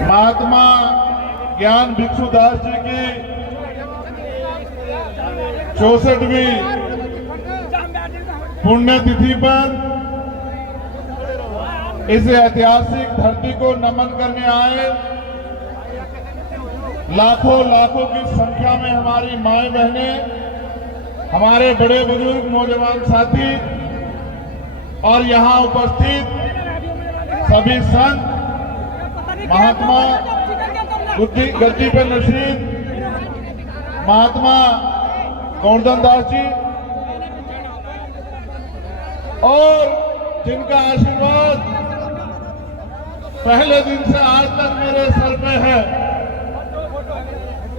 महात्मा ज्ञान भिक्षुदास जी की 64वीं पुण्यतिथि पर इस ऐतिहासिक धरती को नमन करने आए लाखों लाखों की संख्या में हमारी माएं बहनें, हमारे बड़े बुजुर्ग, नौजवान साथी और यहां उपस्थित सभी संत, महात्मा गद्दी पे नशीद महात्मा गोवर्धन दास जी और जिनका आशीर्वाद पहले दिन से आज तक मेरे सर पे है,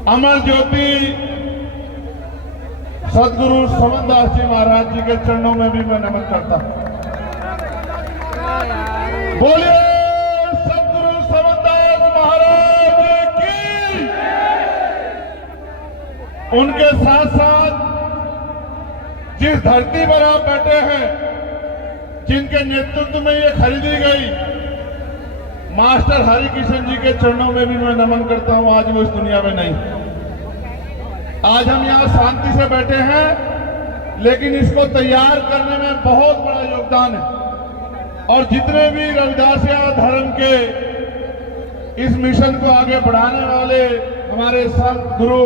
अमर ज्योति सदगुरु समन दास जी महाराज जी के चरणों में भी मैं नमन करता हूं। बोलिए सदगुरु समन दास महाराज की। उनके साथ साथ जिस धरती पर आप बैठे हैं, जिनके नेतृत्व में ये खरीदी गई, मास्टर हरिकिशन जी के चरणों में भी मैं नमन करता हूं। आज वो इस दुनिया में नहीं। आज हम यहाँ शांति से बैठे हैं, लेकिन इसको तैयार करने में बहुत बड़ा योगदान है। और जितने भी रविदासिया धर्म के इस मिशन को आगे बढ़ाने वाले हमारे संत, गुरु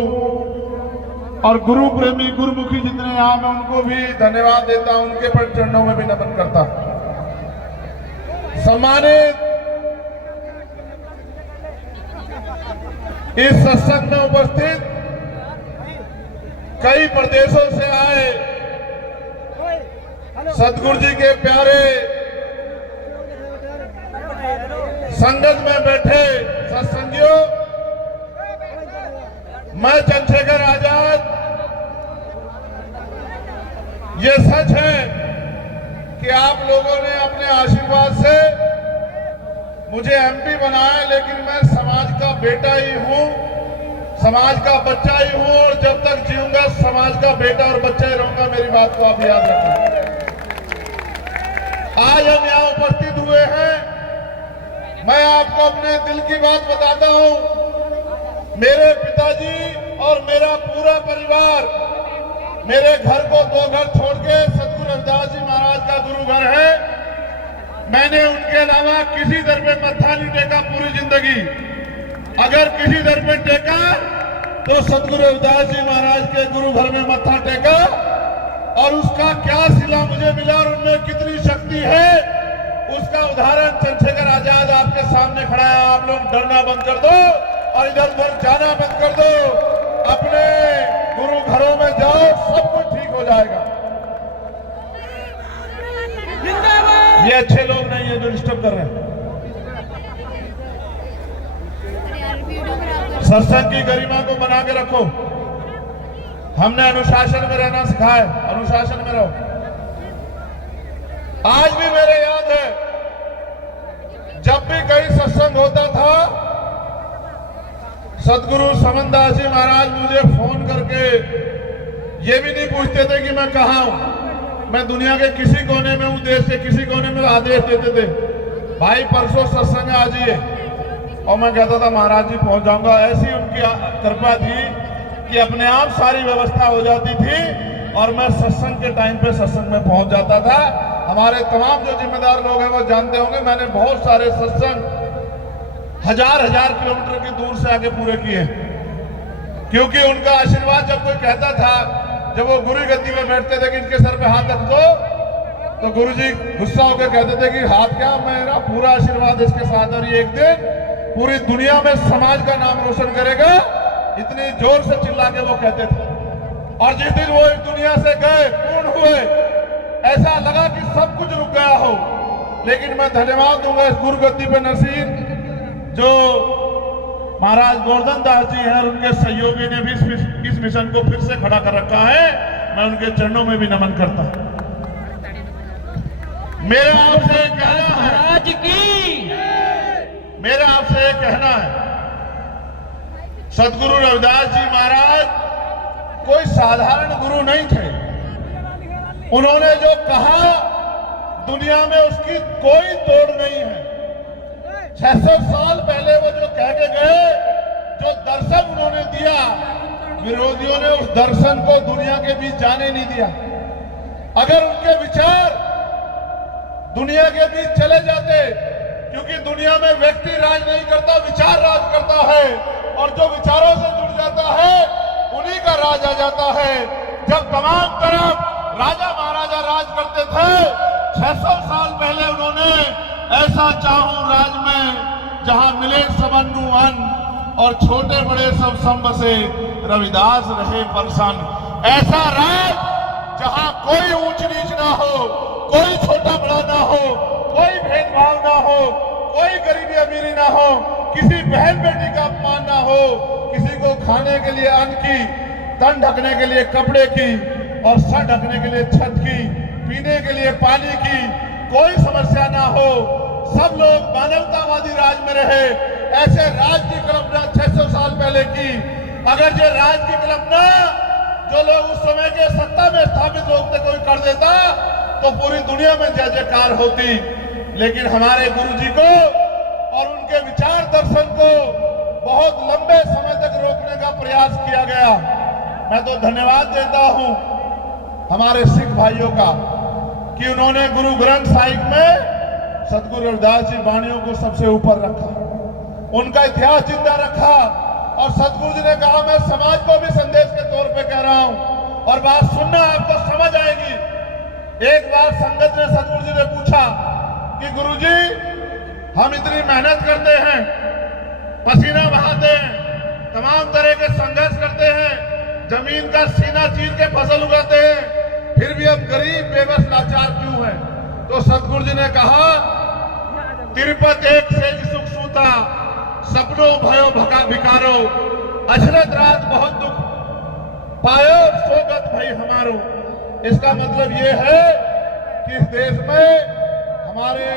और गुरु प्रेमी, गुरुमुखी जितने यहाँ में, उनको भी धन्यवाद देता हूं। उनके पर चरणों में भी नमन करता हूं। सम्मानित इस सत्संग में उपस्थित कई प्रदेशों से आए सतगुरु जी के प्यारे संगत में बैठे सत्संगियों, मैं चंद्रशेखर आजाद, ये सच है कि आप लोगों ने अपने आशीर्वाद से मुझे एमपी बनाया, लेकिन मैं समाज का बेटा ही हूं, समाज का बच्चा ही हूं और जब तक जीऊंगा समाज का बेटा और बच्चा ही रहूंगा। मेरी बात को आप याद रखें। आज हम यहां उपस्थित हुए हैं, मैं आपको अपने दिल की बात बताता हूं। मेरे पिताजी और मेरा पूरा परिवार मेरे घर को 2 घर छोड़ के सतगुरु रविदास जी महाराज का गुरु घर है। मैंने उनके अलावा किसी दर पे मत्था नहीं टेका पूरी जिंदगी। अगर किसी दर पे टेका तो सतगुरु रविदास जी महाराज के गुरु घर में मत्था टेका। और उसका क्या सिला मुझे मिला और उनमें कितनी शक्ति है, उसका उदाहरण चंद्रशेखर आजाद आपके सामने खड़ा है। आप लोग डरना बंद कर दो और इधर उधर जाना बंद कर दो, अपने गुरु घरों में जाओ, सब कुछ ठीक हो जाएगा। ये अच्छे लोग नहीं है जो डिस्टर्ब कर रहे हैं। सत्संग की गरिमा को बना के रखो। हमने अनुशासन में रहना सिखाया, अनुशासन में रहो। आज भी मेरे याद है, जब भी कहीं सत्संग होता था, सदगुरु समन दास जी महाराज मुझे फोन करके ये भी नहीं पूछते थे कि मैं कहाँ हूं। मैं दुनिया के किसी कोने में हूं, देश के किसी कोने में, आदेश देते थे, भाई परसों सत्संग आ जाइए। और मैं कहता था महाराज जी पहुंच जाऊंगा। ऐसी उनकी कृपा थी कि अपने आप सारी व्यवस्था हो जाती थी और मैं सत्संग के टाइम पे सत्संग में पहुंच जाता था। हमारे तमाम जो जिम्मेदार लोग हैं वो जानते होंगे, मैंने बहुत सारे सत्संग हजार किलोमीटर की दूर से आके पूरे किए, क्योंकि उनका आशीर्वाद जब कोई कहता था, जब वो गुरु गद्दी में बैठते थे कि इनके सर पे हाथ रख दो, तो गुरुजी गुस्सा होकर कहते थे कि हाथ क्या, मेरा पूरा आशीर्वाद इसके साथ, और ये एक दिन पूरी दुनिया में समाज का नाम रोशन करेगा। इतनी जोर से चिल्ला के वो कहते थे। और जिस दिन वो इस दुनिया से गए, पूर्ण हुए, ऐसा लगा कि सब कुछ रुक गया हो। लेकिन मैं धन्यवाद दूंगा इस गुरु गद्दी पे नसीब जो महाराज गोवर्धन दास जी हैं, उनके सहयोगी ने भी इस मिशन को फिर से खड़ा कर रखा है। मैं उनके चरणों में भी नमन करता हूं। मेरा आपसे कहना है, महाराज की, मेरा आपसे कहना है, सदगुरु रविदास जी महाराज कोई साधारण गुरु नहीं थे। उन्होंने जो कहा दुनिया में उसकी कोई तोड़ नहीं है। 600 साल पहले वो जो कह के गए, जो दर्शन उन्होंने दिया, विरोधियों ने उस दर्शन को दुनिया के बीच जाने नहीं दिया। अगर उनके विचार दुनिया के बीच चले जाते, क्योंकि दुनिया में व्यक्ति राज नहीं करता, विचार राज करता है, और जो विचारों से जुड़ जाता है उन्हीं का राज आ जाता है। जब तमाम तरफ राजा महाराजा राज करते थे, 600 साल पहले उन्होंने ऐसा चाहूं राज में जहां मिले सबन्नु अन्न और छोटे बड़े सब संबसे, रविदास रहे प्रसन्न। ऐसा राज जहां कोई ऊंच नीच ना हो, कोई छोटा बड़ा ना हो, कोई भेदभाव ना हो, कोई गरीबी अमीरी ना हो, किसी बहन बेटी का अपमान ना हो, किसी को खाने के लिए अन्न की, तन ढकने के लिए कपड़े की और सर ढकने के लिए छत की, पीने के लिए पानी की कोई समस्या ना हो, सब लोग मानवतावादी राज में रहे। ऐसे राज की कल्पना 600 साल पहले की। अगर ये राज की कल्पना जो लोग उस समय के सत्ता में स्थापित लोग थे कोई कर देता तो पूरी दुनिया में जय जयकार होती। लेकिन हमारे गुरुजी को और उनके विचार दर्शन को बहुत लंबे समय तक रोकने का प्रयास किया गया। मैं तो धन्यवाद देता हूं हमारे सिख भाइयों का कि उन्होंने गुरु ग्रंथ साहिब में सतगुरु रविदास जी वाणियों को सबसे ऊपर रखा, उनका इतिहास जिंदा रखा। और सतगुरु जी ने कहा, मैं समाज को भी संदेश के तौर पे कह रहा हूं और बात सुनना, आपको समझ आएगी। एक बार संगत ने सतगुरु जी ने पूछा कि गुरुजी, हम इतनी मेहनत करते हैं, पसीना बहाते हैं, तमाम तरह के संघर्ष करते हैं, जमीन का सीना चीर के फसल उगाते हैं, फिर भी हम गरीब बेबस लाचार क्यों हैं? तो सतगुरु जी ने कहा, तिरुपत एक सेज सुख सूता, सपनों भयो भका भिकारो, अशरत रात बहुत दुख पायो, सोगत भई हमारो। इसका मतलब ये है कि इस देश में हमारे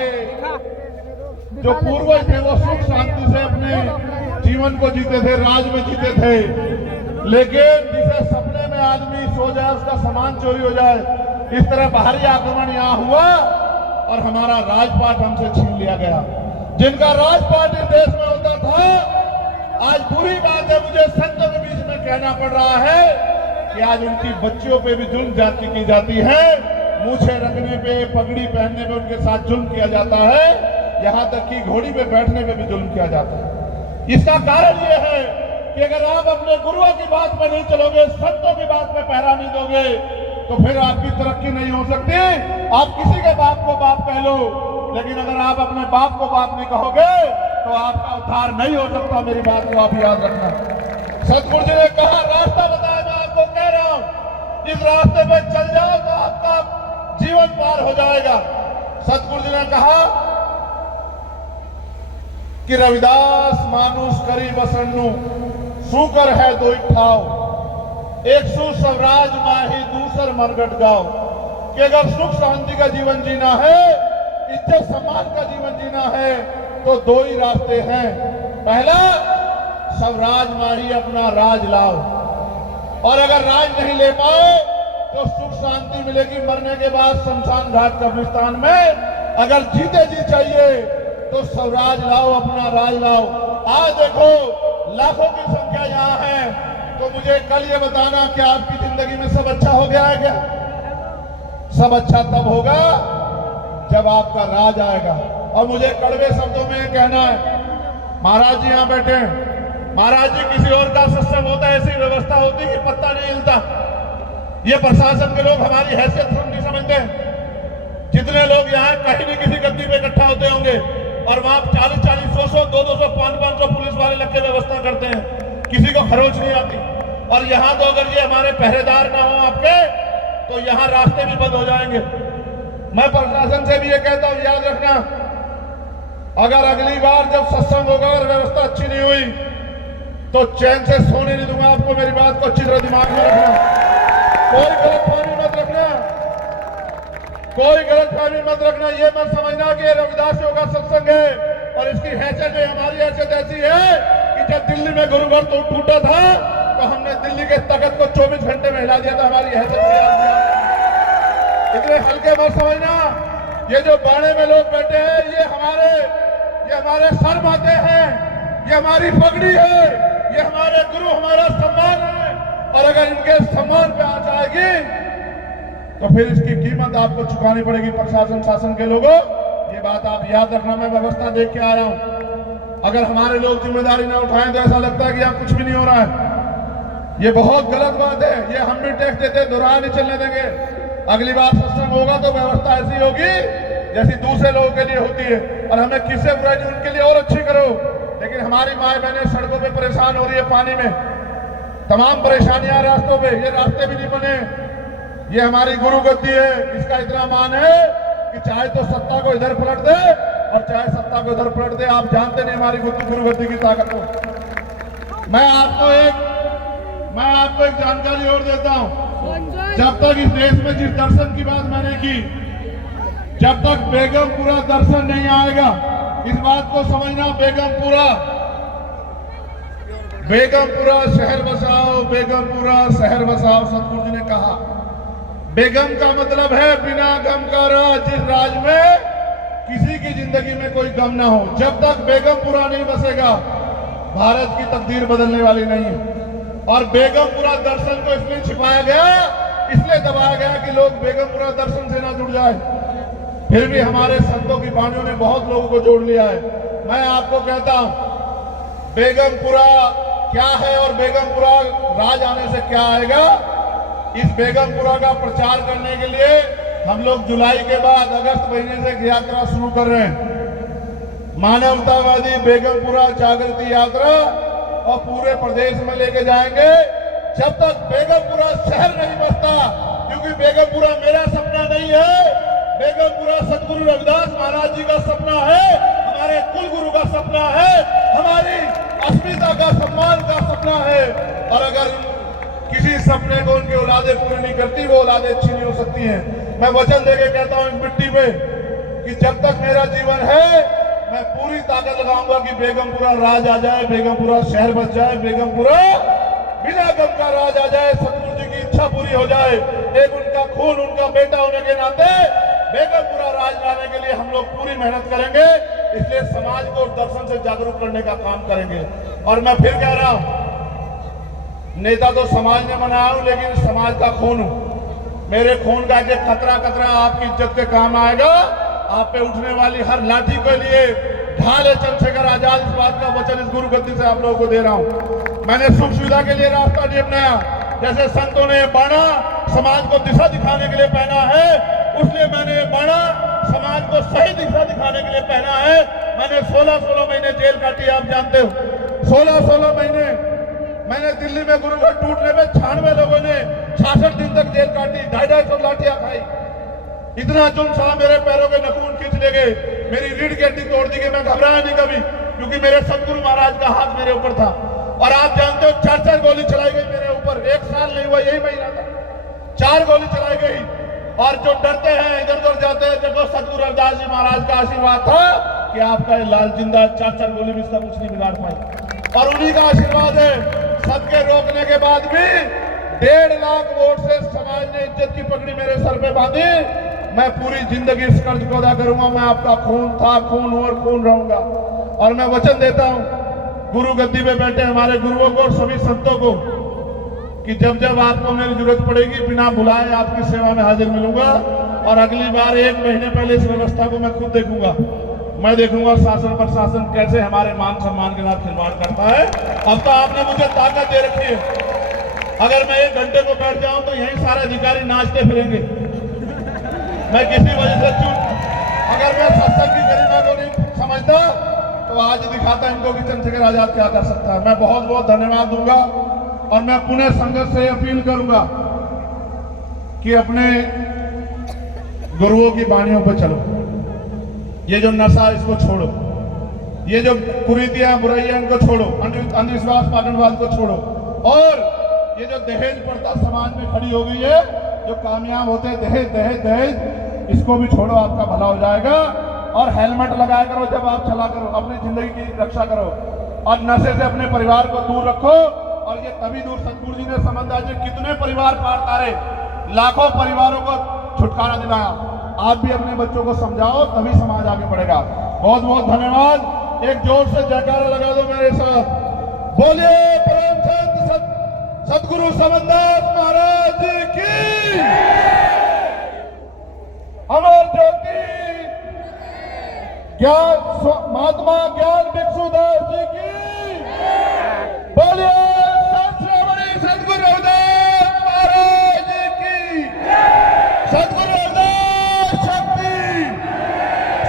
जो पूर्वज थे वो सुख शांति से अपने जीवन को जीते थे, राज में जीते थे। लेकिन जिसे सपने में आदमी सो जाए, उसका सामान चोरी हो जाए, इस तरह बाहरी आक्रमण यहाँ हुआ और हमारा राजपाट हमसे छीन लिया गया। जिनका राजपाट इस देश में होता था, आज बुरी बात है, मुझे संतों के बीच में कहना पड़ रहा है कि आज उनकी बच्चियों पे भी जुल्म जाति की जाती है, मूछे रखने पे, पगड़ी पहनने पे उनके साथ जुल्म किया जाता है, यहाँ तक कि घोड़ी पे बैठने पे भी जुल्म किया जाता है। इसका कारण ये है कि अगर आप अपने गुरुओं की बात में नहीं चलोगे, संतों की बात में पहरा नहीं दोगे, तो फिर आपकी तरक्की नहीं हो सकती। आप किसी के बाप को बाप कह लो, लेकिन अगर आप अपने बाप को बाप नहीं कहोगे तो आपका उद्धार नहीं हो सकता। मेरी बात को आप याद रखना। सतगुरु जी ने कहा, रास्ता बताया, मैं आपको कह रहा हूं, इस रास्ते पे चल जाओ तो आपका जीवन पार हो जाएगा। सतगुरु जी ने कहा कि रविदास मानुष करी बसन्नु, सूकर है दो ठाव, एक सु स्वराज माही दूसर मरगट गाओ। कि अगर सुख शांति का जीवन जीना है, इज्जत सम्मान का जीवन जीना है, तो दो ही रास्ते हैं। पहला, स्वराज माही अपना राज लाओ, और अगर राज नहीं ले पाए तो सुख शांति मिलेगी मरने के बाद शमशान घाट कब्रिस्तान में। अगर जीते जी चाहिए तो स्वराज लाओ, अपना राज लाओ। आज देखो लाखों की संख्या यहाँ है, तो मुझे कल ये बताना कि आपकी जिंदगी में सब अच्छा हो गया है क्या? सब अच्छा तब होगा जब आपका राज आएगा। और मुझे कड़वे शब्दों में कहना है, महाराज जी यहाँ बैठे हैं, महाराज जी किसी और का सत्संग होता है, ऐसी व्यवस्था होती कि पत्ता नहीं हिलता। ये प्रशासन के लोग हमारी हैसियत नहीं समझते। जितने लोग यहाँ कहीं भी किसी गद्दी पे इकट्ठा होते होंगे और वहां 40-40, 100-100, 200-200, 500-500 पुलिस वाले लग के व्यवस्था करते हैं, किसी को खरोच नहीं आती। और यहाँ तो अगर ये हमारे पहरेदार ना हो आपके, तो यहाँ रास्ते भी बंद हो जाएंगे। मैं प्रशासन से भी ये कहता हूँ, याद रखना, अगर अगली बार जब सत्संग होगा और व्यवस्था अच्छी नहीं हुई तो चैन से सोने नहीं दूंगा आपको। मेरी बात को अच्छी तरह दिमाग में रखना, कोई गलतफहमी मत रखना, कोई गलतफहमी मत रखना। ये मत समझना कि ये रविदासियों का सत्संग है और इसकी हैसियत में हमारी हैसियत ऐसी है कि जब दिल्ली में गुरुघर तो टूटा था तो हमने दिल्ली के तख्त को 24 घंटे में हिला दिया था। हमारी हैसियत इतने हल्के मत समझना। ये जो बाड़े में लोग बैठे हैं ये हमारे सर माते हैं, ये हमारी पगड़ी है, ये हमारे गुरु, हमारा सम्मान है। और अगर इनके सम्मान पे आ जाएगी तो फिर इसकी कीमत आपको चुकानी पड़ेगी प्रशासन शासन के लोगों। ये बात आप याद रखना। मैं व्यवस्था देख के आया हूं। अगर हमारे लोग जिम्मेदारी ना उठाएं तो ऐसा लगता है कि यहाँ कुछ भी नहीं हो रहा है। ये बहुत गलत बात है। ये हम भी टैक्स देते, दोहरा नहीं चलने देंगे। अगली बार सत्संग होगा तो व्यवस्था ऐसी होगी जैसी दूसरे लोगों के लिए होती है। और हमें किससे बुराई नहीं, उनके लिए और अच्छी करो। लेकिन हमारी माए बहनें सड़कों पे परेशान हो रही है, पानी में तमाम परेशानियां रास्तों पे, ये रास्ते भी नहीं बने। ये हमारी गुरु गद्दी है, इसका इतना मान है कि चाहे तो सत्ता को इधर पलट दे और चाहे सत्ता को इधर पलट दे। आप जानते नहीं हमारी गुरु गद्दी की ताकत को। मैं आपको एक जानकारी और देता हूं। जब तक इस देश में जिस दर्शन की बात मैंने की, जब तक बेगमपुरा दर्शन नहीं आएगा, इस बात को समझना, बेगमपुरा शहर बसाओ, बेगमपुरा शहर बसाओ। सतगुरु जी ने कहा बेगम का मतलब है बिना गम का राज, जिस राज में किसी की जिंदगी में कोई गम ना हो। जब तक बेगमपुरा नहीं बसेगा भारत की तकदीर बदलने वाली नहीं है। और बेगमपुरा दर्शन को इसलिए छिपाया गया, इसलिए दबाया गया कि लोग बेगमपुरा दर्शन से ना जुड़ जाए। फिर भी हमारे संतों की वाणियों ने बहुत लोगों को जोड़ लिया है। मैं आपको कहता हूं बेगमपुरा क्या है और बेगमपुरा राज आने से क्या आएगा। इस बेगमपुरा का प्रचार करने के लिए हम लोग जुलाई के बाद अगस्त महीने से यात्रा शुरू कर रहे हैं। मानवतावादी बेगमपुरा जागृति यात्रा और पूरे प्रदेश में लेके जाएंगे जब तक बेगमपुरा शहर नहीं बसता। क्योंकि बेगमपुरा मेरा सपना नहीं है, बेगमपुरा सतगुरु रविदास महाराज जी का सपना है, हमारे कुल गुरु का सपना है, हमारी अस्मिता का, सम्मान का सपना है। और अगर किसी सपने को उनकी औलादे पूरी नहीं करती, वो औलादे अच्छी नहीं हो सकती हैं। मैं वचन देके कहता हूं इस मिट्टी पे कि जब तक मेरा जीवन है मैं पूरी ताकत लगाऊंगा कि बेगमपुरा राज आ जाए, बेगमपुरा शहर बच जाए, बेगमपुरा बिना गम का राज आ जाए, सतगुरु जी की इच्छा पूरी हो जाए। एक उनका खून, उनका बेटा होने के नाते बेगमपुरा राज लाने के लिए हम लोग पूरी मेहनत करेंगे। इसलिए समाज को दर्शन से जागरूक करने का काम करेंगे। और मैं फिर कह रहा हूं, नेता तो समाज ने बनाया हूं, लेकिन समाज का खून हूं। मेरे खून का एक कतरा कतरा आपकी इज्जत के काम आएगा। आप पे उठने वाली हर लाठी के लिए ढाल है चंद्रशेखर आजाद। इस बात का वचन इस गुरु गद्दी से आप लोगों को दे रहा हूं। मैंने सुख सुविधा के लिए रास्ता नहीं अपनाया। जैसे संतों ने बाणा समाज को दिशा दिखाने के लिए पहना है, उसलिए मैंने बाणा समाज को सही दिशा दिखाने के लिए पहना है। मैंने 16-16 महीने जेल काटी, आप जानते हो। 16-16 महीने मैंने दिल्ली में गुरुघर टूटने में 96 लोगों ने 66 दिन तक जेल काटी, 250 लाठियां खाई। इतना जुल्म सहा, मेरे पैरों के नखून खींच ले गए, मेरी रीढ़ की हड्डी तोड़ दी गई। मैं घबराया नहीं कभी, क्योंकि मेरे सतगुरु महाराज का हाथ मेरे ऊपर था। और आप जानते हो 4-4 गोली चलाई गई मेरे ऊपर। 1 साल नहीं हुआ, यही महीना था, 4 गोली चलाई गई। और जो डरते हैं, इधर उधर जाते हैं, देखो सतगुरु रविदास जी महाराज का आशीर्वाद था कि आपका लाल जिंदा 4-4 गोली भी इसका कुछ नहीं बिगाड़ पाई। और उन्हीं का आशीर्वाद है। सबके रोकने के बाद भी 1.5 लाख वोट से समाज ने इज्जत की पगड़ी मेरे सर पे बांधी। मैं पूरी जिंदगी इस कर्ज को अदा करूंगा। मैं आपका खून था, खून हूं और खून रहूंगा। और मैं वचन देता हूं गुरु गद्दी पे बैठे हमारे गुरुओं को और सभी संतों को कि जब जब आपको मेरी जरूरत पड़ेगी, बिना बुलाए आपकी सेवा में हाजिर मिलूंगा। और अगली बार 1 महीने पहले इस व्यवस्था को मैं खुद देखूंगा। मैं देखूंगा शासन प्रशासन कैसे हमारे मान सम्मान के साथ खिलवाड़ करता है। अब तो आपने मुझे ताकत दे रखी है। अगर मैं 1 घंटे को बैठ जाऊं तो यही सारे अधिकारी नाचते फिरेंगे। मैं किसी वजह से अगर मैं सत्संग की गरिमा को नहीं समझता तो आज दिखाता इनको कि चंद्रशेखर आजाद क्या कर सकता है। मैं बहुत बहुत धन्यवाद दूंगा। और मैं पुणे संगत से अपील करूंगा कि अपने गुरुओं की वाणियों पर चलो। ये जो नशा, इसको छोड़ो। ये जो कुरीतियां बुराइयां, इनको छोड़ो। अंधविश्वास पाखंडवाद को छोड़ो। और ये जो दहेज प्रथा समाज में खड़ी हो गई है, जो कामयाब होते हैं दहेज दहेज दहेज, इसको भी छोड़ो, आपका भला हो जाएगा। और हेलमेट लगाया करो जब आप चला करो, अपनी जिंदगी की रक्षा करो। और नशे से अपने परिवार को दूर रखो। और ये तभी दूर, सतगुरु जी ने समझदार जी कितने परिवार पार तारे, लाखों परिवारों को छुटकारा दिलाया। आप भी अपने बच्चों को समझाओ, तभी समाज आगे बढ़ेगा। बहुत बहुत धन्यवाद। एक जोर से जयकारा लगा दो मेरे साथ। बोलिए परम संत सदगुरु समनदास महाराज जी की, अमर ज्योति महात्मा ज्ञान भिक्षुदास जी की, बोलिए सदगुरु रविदास महाराज जी की, सदगुरु रविदास शक्ति,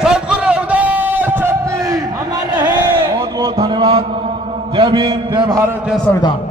सदगुरु रविदास शक्ति अमर रहे। बहुत बहुत धन्यवाद। जय भीम, जय भारत, जय संविधान।